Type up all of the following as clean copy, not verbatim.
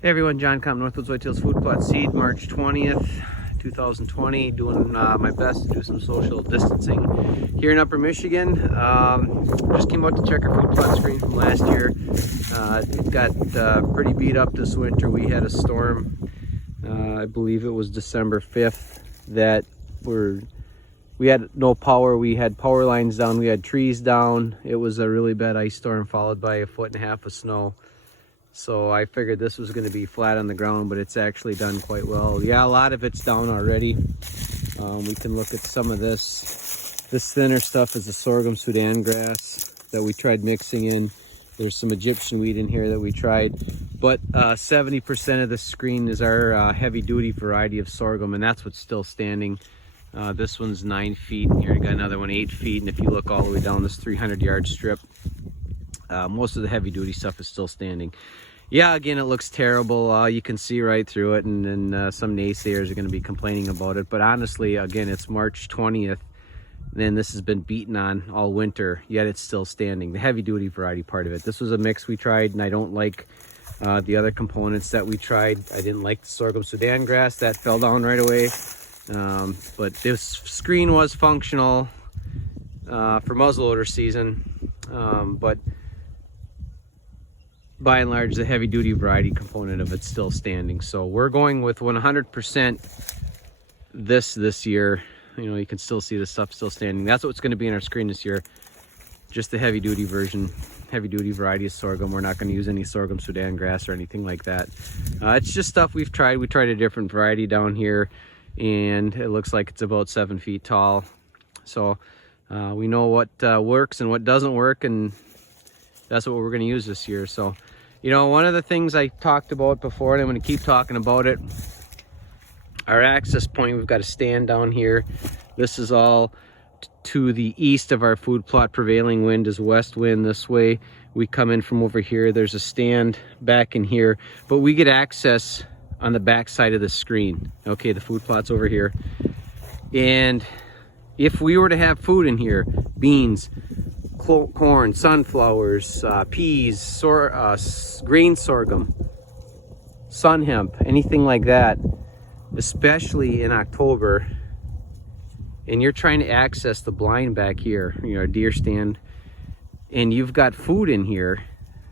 Hey everyone, John Comp, Northwoods Whitetails Food Plot Seed, March 20th, 2020. Doing my best to do some social distancing here in Upper Michigan. Just came out to check our food plot screen from last year. It got pretty beat up this winter. We had a storm, I believe it was December 5th, that we had no power. We had power lines down, we had trees down. It was a really bad ice storm followed by 1.5 feet of snow. So I figured this was going to be flat on the ground, but it's actually done quite well. Yeah, a lot of it's down already. We can look at some of this. This thinner stuff is a sorghum Sudan grass that we tried mixing in. There's some Egyptian wheat in here that we tried. But 70% of the screen is our heavy duty variety of sorghum, and that's what's still standing. This one's 9 feet, and here you got another one 8 feet. And if you look all the way down this 300-yard strip, most of the heavy duty stuff is still standing. Yeah, again, it looks terrible. You can see right through it, and then some naysayers are going to be complaining about it. But honestly, again, it's March 20th, and this has been beaten on all winter, yet it's still standing. The heavy duty variety part of it. This was a mix we tried, and I don't like the other components that we tried. I didn't like the sorghum Sudan grass. That fell down right away. But this screen was functional for muzzleloader season, but by and large, the heavy duty variety component of it's still standing. So we're going with 100% this year. You know, you can still see the stuff still standing. That's what's going to be in our screen this year. Just the heavy duty version, heavy duty variety of sorghum. We're not going to use any sorghum Sudan grass or anything like that. It's just stuff we've tried. We tried a different variety down here, and it looks like it's about 7 feet tall. So we know what works and what doesn't work, and that's what we're going to use this year. So, you know, one of the things I talked about before, and I'm going to keep talking about it, our access point, we've got a stand down here. This is all to the east of our food plot. Prevailing wind is west wind this way. We come in from over here. There's a stand back in here, but we get access on the back side of the screen. Okay, the food plot's over here. And if we were to have food in here, beans, corn, sunflowers, peas, green sorghum, sun hemp, anything like that, especially in October, and you're trying to access the blind back here, you know, deer stand, and you've got food in here,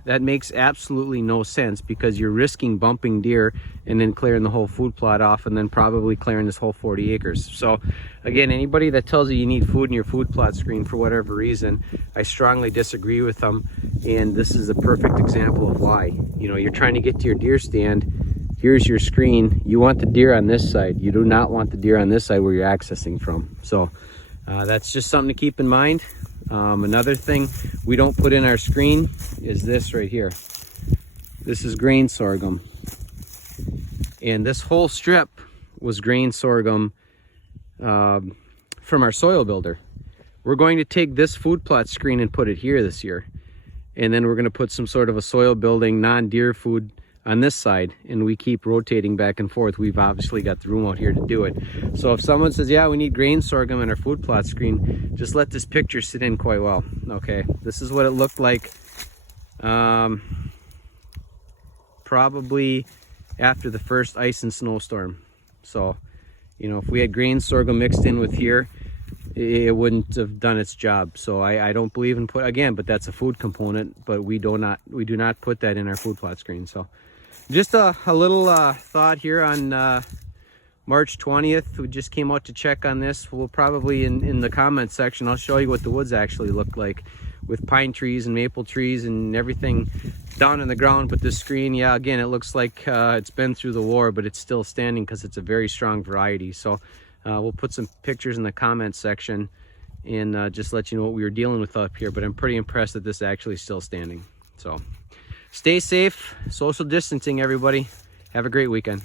that makes absolutely no sense, because you're risking bumping deer and then clearing the whole food plot off, and then probably clearing this whole 40 acres. So again, anybody that tells you you need food in your food plot screen for whatever reason, I strongly disagree with them. And this is a perfect example of why. You know, you're trying to get to your deer stand. Here's your screen. You want the deer on this side. You do not want the deer on this side where you're accessing from. So that's just something to keep in mind. Another thing we don't put in our screen is this right here. This is grain sorghum. And this whole strip was grain sorghum from our soil builder. We're going to take this food plot screen and put it here this year. And then we're going to put some sort of a soil building non-deer food on this side, and we keep rotating back and forth. We've obviously got the room out here to do it. So if someone says, yeah, we need grain sorghum in our food plot screen, just let this picture sit in quite well. Okay, this is what it looked like probably after the first ice and snowstorm. So, you know, if we had grain sorghum mixed in with here, it wouldn't have done its job. So I don't believe in but that's a food component, but we do not put that in our food plot screen. So just a little thought here on March 20th. We just came out to check on this. We'll probably in the comment section, I'll show you what the woods actually look like with pine trees and maple trees and everything down in the ground. But this screen, yeah, again, it looks like it's been through the war, but it's still standing because it's a very strong variety. So we'll put some pictures in the comment section and just let you know what we were dealing with up here. But I'm pretty impressed that this is actually still standing. So stay safe, social distancing, everybody. Have a great weekend.